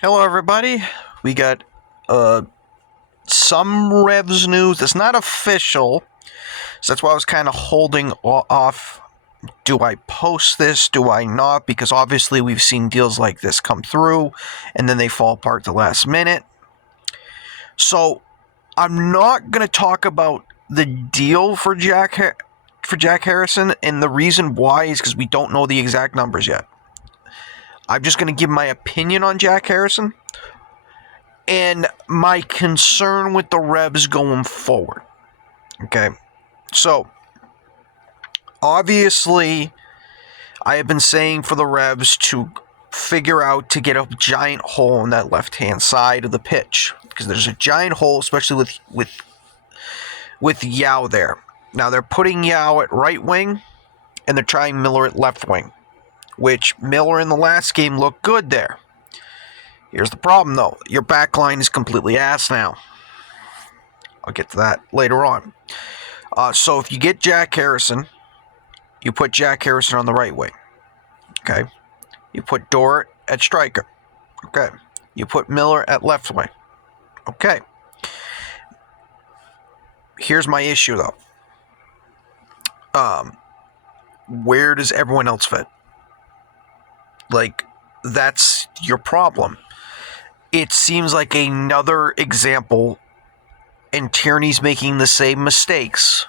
Hello, everybody. We got some Revs news. It's not official, so that's why I was kind of holding off. Do I post this? Do I not? Because obviously we've seen deals like this come through, and then they fall apart at the last minute. So I'm not going to talk about the deal for Jack Harrison, and the reason why is because we don't know the exact numbers yet. I'm just going to give my opinion on Jack Harrison and my concern with the Revs going forward. Okay, so obviously, I have been saying for the Revs to figure out to get a giant hole in that left-hand side of the pitch because there's a giant hole, especially with Yao there. Now they're putting Yao at right wing, and they're trying Miller at left wing, which Miller in the last game looked good there. Here's the problem, though. Your back line is completely ass now. I'll get to that later on. So if you get Jack Harrison, you put Jack Harrison on the right wing. Okay. You put Dort at striker. Okay. You put Miller at left wing. Okay. Here's my issue, though. Where does everyone else fit? Like, that's your problem. It seems like another example, and Tierney's making the same mistakes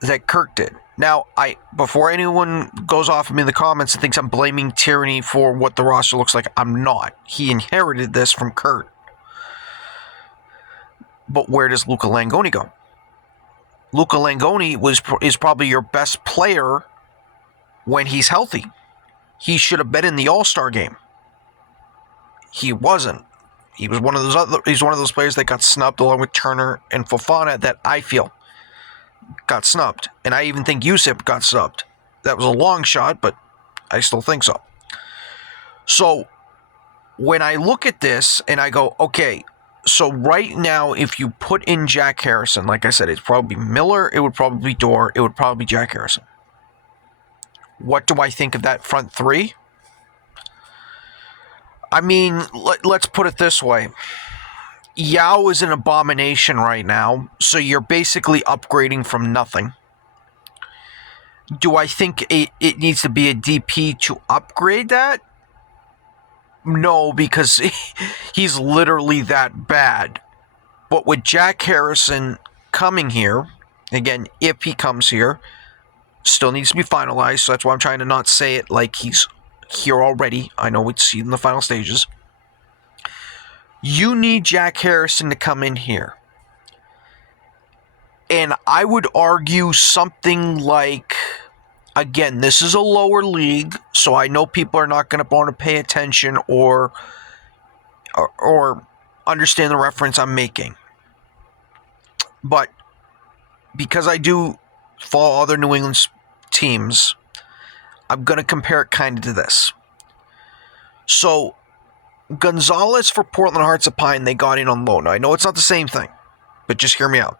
that Kirk did. Now, before anyone goes off of me in the comments and thinks I'm blaming Tierney for what the roster looks like, I'm not. He inherited this from Kurt. But where does Luca Langoni go? Luca Langoni is probably your best player when he's healthy. He should have been in the All-Star game. He wasn't. He's one of those players that got snubbed along with Turner and Fofana that I feel got snubbed. And I even think Yusip got snubbed. That was a long shot, but I still think so. So when I look at this and I go, okay, so right now if you put in Jack Harrison, like I said, it's probably Miller, it would probably be Dort, it would probably be Jack Harrison. What do I think of that front three? I mean, let's put it this way. Yao is an abomination right now, so you're basically upgrading from nothing. Do I think it needs to be a DP to upgrade that? No, because he's literally that bad. But with Jack Harrison coming here, again, if he comes here, still needs to be finalized, so that's why I'm trying to not say it like he's here already. I know it's in the final stages. You need Jack Harrison to come in here. And I would argue something like, again, this is a lower league, so I know people are not going to want to pay attention or understand the reference I'm making. But because I do follow other New England teams, I'm going to compare it kind of to this. So, Gonzalez for Portland Hearts of Pine, they got in on loan. Now, I know it's not the same thing, but just hear me out.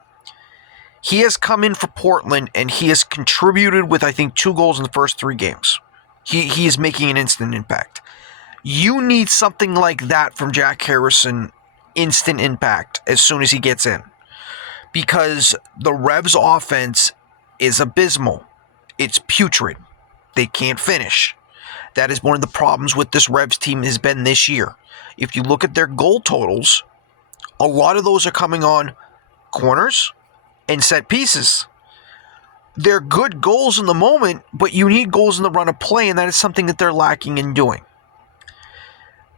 He has come in for Portland, and he has contributed with, I think, 2 goals in the first 3 games. He is making an instant impact. You need something like that from Jack Harrison, instant impact, as soon as he gets in. Because the Revs offense is abysmal. It's putrid. They can't finish. That is one of the problems with this Revs team has been this year. If you look at their goal totals, a lot of those are coming on corners and set pieces. They're good goals in the moment, but you need goals in the run of play, and that is something that they're lacking in doing.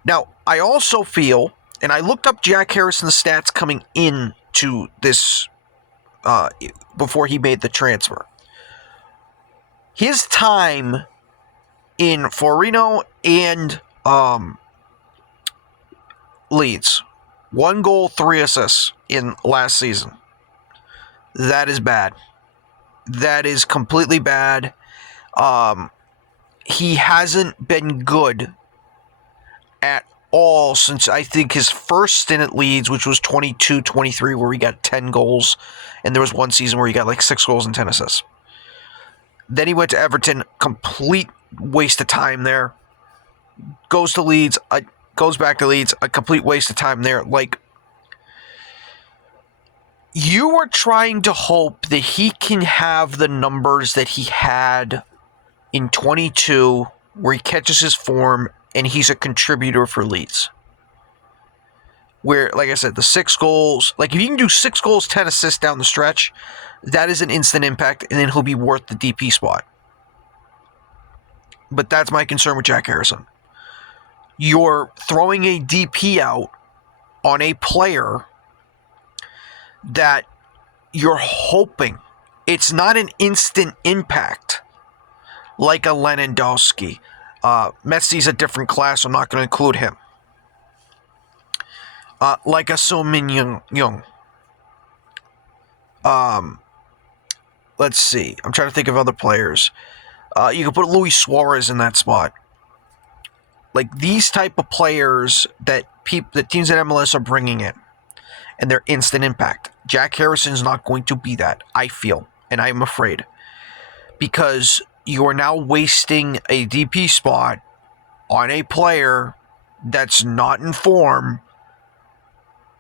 Now, I also feel, and I looked up Jack Harrison's stats coming into this before he made the transfer. His time in Florino and Leeds, 1 goal, 3 assists in last season. That is bad. That is completely bad. He hasn't been good at all since I think his first stint at Leeds, which was 22-23, where he got 10 goals, and there was one season where he got like 6 goals and 10 assists. Then he went to Everton, complete waste of time there. Goes to Leeds, goes back to Leeds, a complete waste of time there. Like, you are trying to hope that he can have the numbers that he had in 22, where he catches his form and he's a contributor for Leeds. Where, like I said, the 6 goals, like if you can do 6 goals, 10 assists down the stretch, that is an instant impact, and then he'll be worth the DP spot. But that's my concern with Jack Harrison. You're throwing a DP out on a player that you're hoping it's not an instant impact like a Lewandowski. Messi's a different class, so I'm not going to include him. Like a So-Min Young. Let's see. I'm trying to think of other players. You can put Luis Suarez in that spot. Like these type of players that teams at MLS are bringing in, and their instant impact. Jack Harrison's not going to be that, I feel, and I'm afraid. Because you are now wasting a DP spot on a player that's not in form,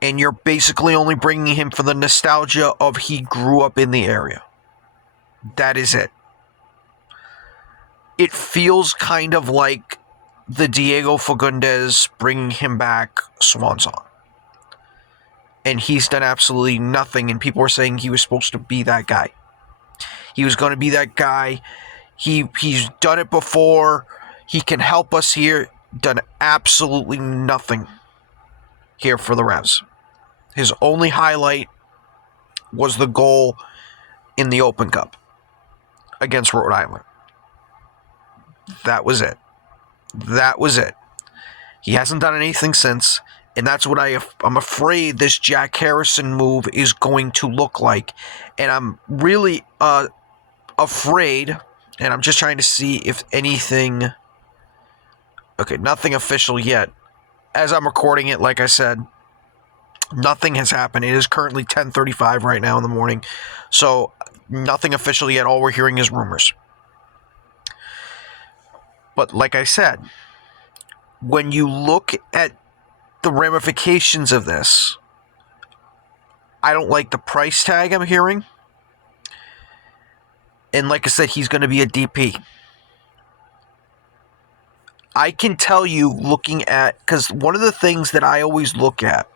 and you're basically only bringing him for the nostalgia of he grew up in the area. That is it. It feels kind of like the Diego Fagundes bringing him back swan song. And he's done absolutely nothing, and people are saying he was supposed to be that guy. He was going to be that guy. He's done it before. He can help us here. Done absolutely nothing here for the Revs. His only highlight was the goal in the Open Cup against Rhode Island. That was it. That was it. He hasn't done anything since, and that's what I'm afraid this Jack Harrison move is going to look like. And I'm really afraid, and I'm just trying to see if anything... Okay, nothing official yet. As I'm recording it, like I said, nothing has happened. It is currently 10:35 right now in the morning, so nothing official yet. All we're hearing is rumors. But like I said, when you look at the ramifications of this, I don't like the price tag I'm hearing. And like I said, he's going to be a DP. I can tell you, looking at, because one of the things that I always look at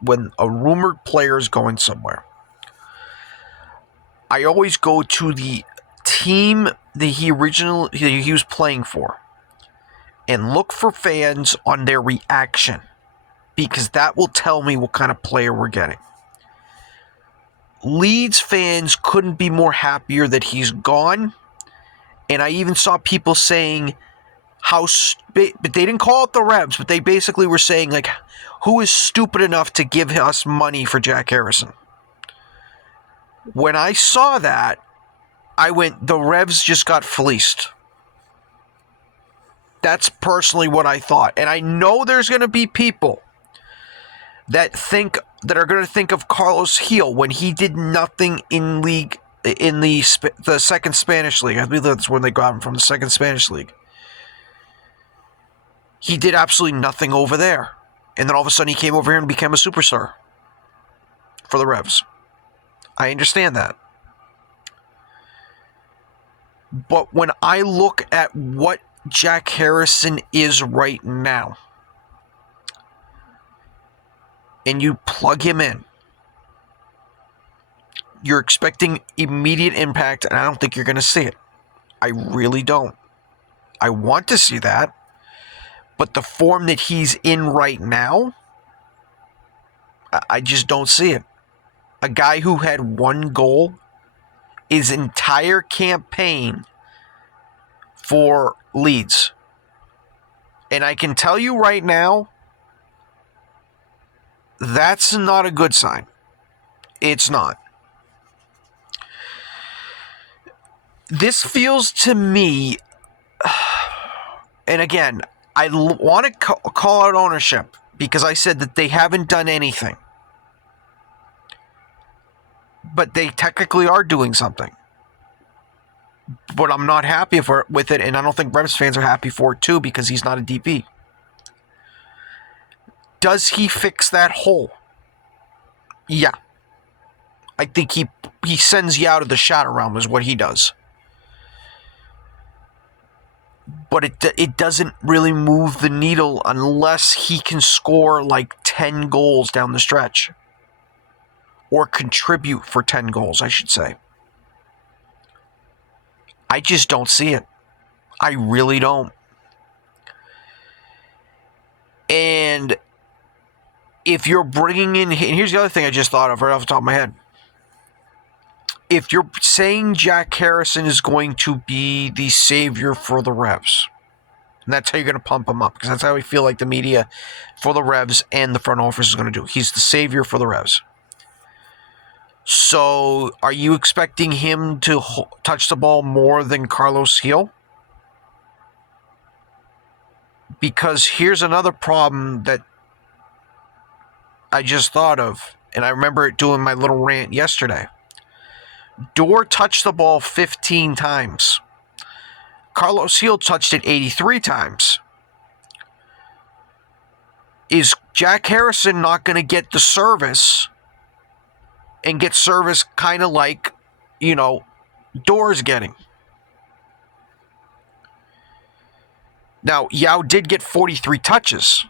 when a rumored player is going somewhere, I always go to the team that he was playing for and look for fans on their reaction, because that will tell me what kind of player we're getting. Leeds fans couldn't be more happier that he's gone, and I even saw people saying but they didn't call it the Revs, but they basically were saying, like, who is stupid enough to give us money for Jack Harrison? When I saw that, I went, the Revs just got fleeced. That's personally what I thought. And I know there's going to be people that are going to think of Carlos Gil when he did nothing in the second Spanish league. I believe that's when they got him from, the second Spanish league. He did absolutely nothing over there. And then all of a sudden he came over here and became a superstar for the Revs. I understand that. But when I look at what Jack Harrison is right now, and you plug him in, you're expecting immediate impact, and I don't think you're going to see it. I really don't. I want to see that. But the form that he's in right now, I just don't see it. A guy who had 1 goal his entire campaign for Leeds. And I can tell you right now, that's not a good sign. It's not. This feels to me, and again, I want to call out ownership, because I said that they haven't done anything. But they technically are doing something. But I'm not happy with it, and I don't think Revs fans are happy for it too, because he's not a DP. Does he fix that hole? Yeah. I think he sends you out of the shadow realm is what he does. But it doesn't really move the needle unless he can score like 10 goals down the stretch. Or contribute for 10 goals, I should say. I just don't see it. I really don't. And if you're bringing in... And here's the other thing I just thought of right off the top of my head. If you're saying Jack Harrison is going to be the savior for the Revs, and that's how you're going to pump him up, because that's how we feel like the media for the Revs and the front office is going to do. He's the savior for the Revs. So, are you expecting him to touch the ball more than Carlos Gil? Because here's another problem that I just thought of, and I remember it doing my little rant yesterday. Dor touched the ball 15 times. Carlos Gil touched it 83 times. Is Jack Harrison not going to get the service and get service kind of like, Dor's getting? Now, Yao did get 43 touches.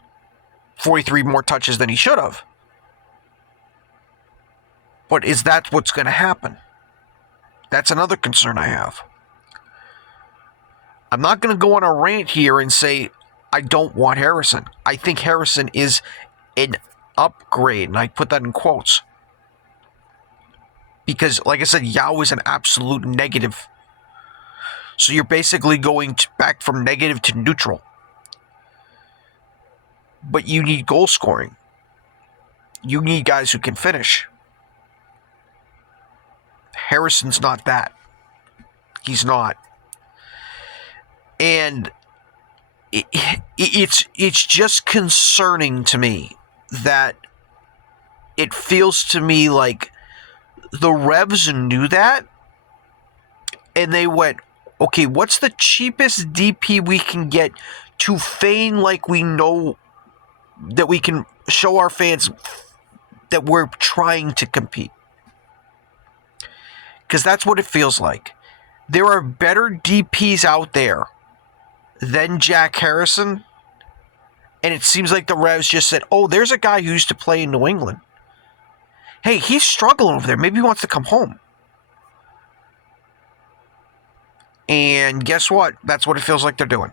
43 more touches than he should have. But is that what's going to happen? That's another concern I have. I'm not going to go on a rant here and say I don't want Harrison. I think Harrison is an upgrade, and I put that in quotes. Because, like I said, Yao is an absolute negative. So you're basically going back from negative to neutral. But you need goal scoring. You need guys who can finish. Harrison's not that. He's not. And it's just concerning to me that it feels to me like the Revs knew that, and they went, okay, what's the cheapest DP we can get to feign like we know that we can show our fans that we're trying to compete? Because that's what it feels like. There are better DPs out there than Jack Harrison, and it seems like the Revs just said, oh, there's a guy who used to play in New England. Hey, he's struggling over there. Maybe he wants to come home. And guess what? That's what it feels like they're doing.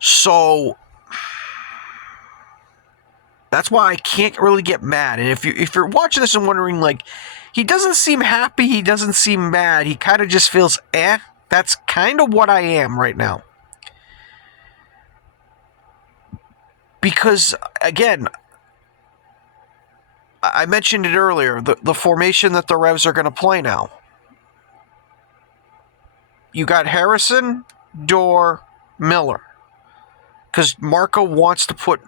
So that's why I can't really get mad. And if you're watching this and wondering, like, he doesn't seem happy, he doesn't seem mad, he kind of just feels, that's kind of what I am right now. Because, again, I mentioned it earlier, the formation that the Revs are going to play now. You got Harrison, Dor, Miller. Because Marco wants to put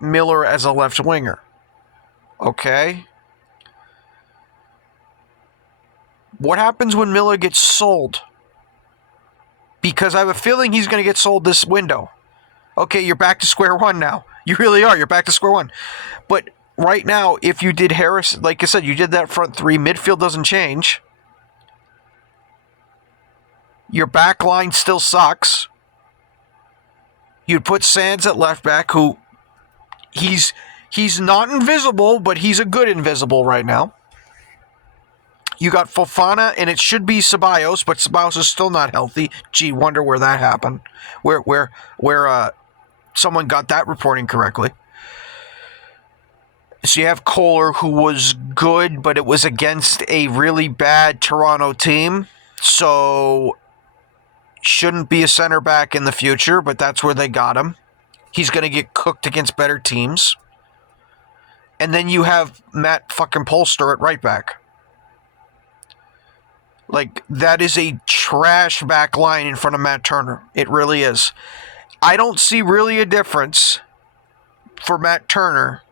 Miller as a left winger. Okay? What happens when Miller gets sold? Because I have a feeling he's going to get sold this window. Okay, you're back to square one now. You really are. You're back to square one. But right now, if you did Harris, like I said, you did that front three, midfield doesn't change. Your back line still sucks. You'd put Sands at left back, who he's not invisible, but he's a good invisible right now. You got Fofana, and it should be Ceballos, but Ceballos is still not healthy. Gee, wonder where that happened. Where someone got that reporting correctly. So you have Kohler, who was good, but it was against a really bad Toronto team. So shouldn't be a center back in the future, but that's where they got him. He's going to get cooked against better teams. And then you have Matt fucking Polster at right back. Like, that is a trash back line in front of Matt Turner. It really is. I don't see really a difference for Matt Turner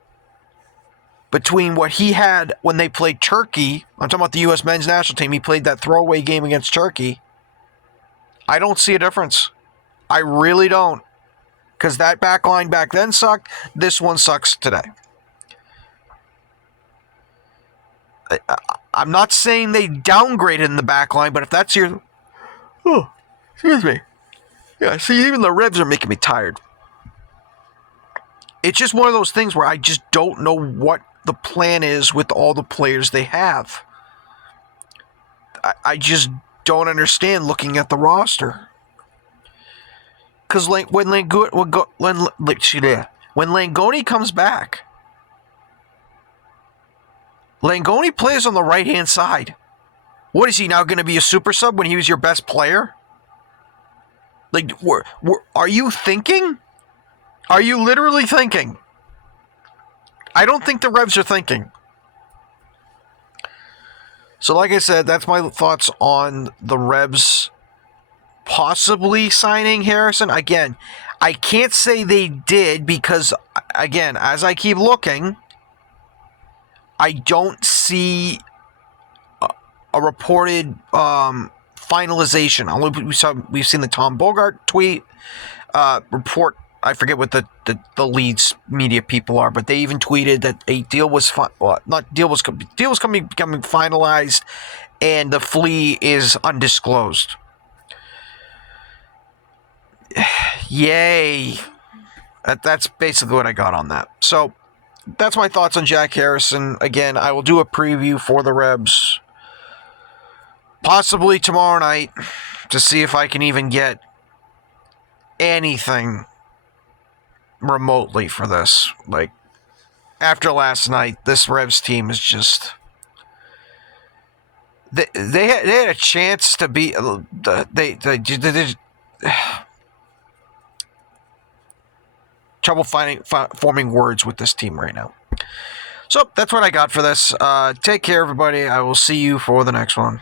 between what he had when they played Turkey. I'm talking about the U.S. men's national team. He played that throwaway game against Turkey. I don't see a difference. I really don't. Because that back line back then sucked. This one sucks today. I'm not saying they downgraded in the back line, but if that's your... Oh, excuse me. Yeah, see, even the Revs are making me tired. It's just one of those things where I just don't know what the plan is with all the players they have. I just don't understand looking at the roster. Because when Langoni comes back, Langoni plays on the right-hand side. What is he now going to be, a super sub when he was your best player? Like, are you thinking? Are you literally thinking? I don't think the Revs are thinking. So like I said, that's my thoughts on the Revs possibly signing Harrison. Again, I can't say they did because, again, as I keep looking, I don't see a reported finalization. We've seen the Tom Bogart tweet report. I forget what the Leeds media people are, but they even tweeted that a deal was becoming finalized, and the flea is undisclosed. Yay! That's basically what I got on that. So that's my thoughts on Jack Harrison. Again, I will do a preview for the Revs possibly tomorrow night to see if I can even get anything remotely for this. Like, after last night, this Revs team is just... They had a chance to be... trouble forming words with this team right now. So, that's what I got for this. Take care, everybody. I will see you for the next one.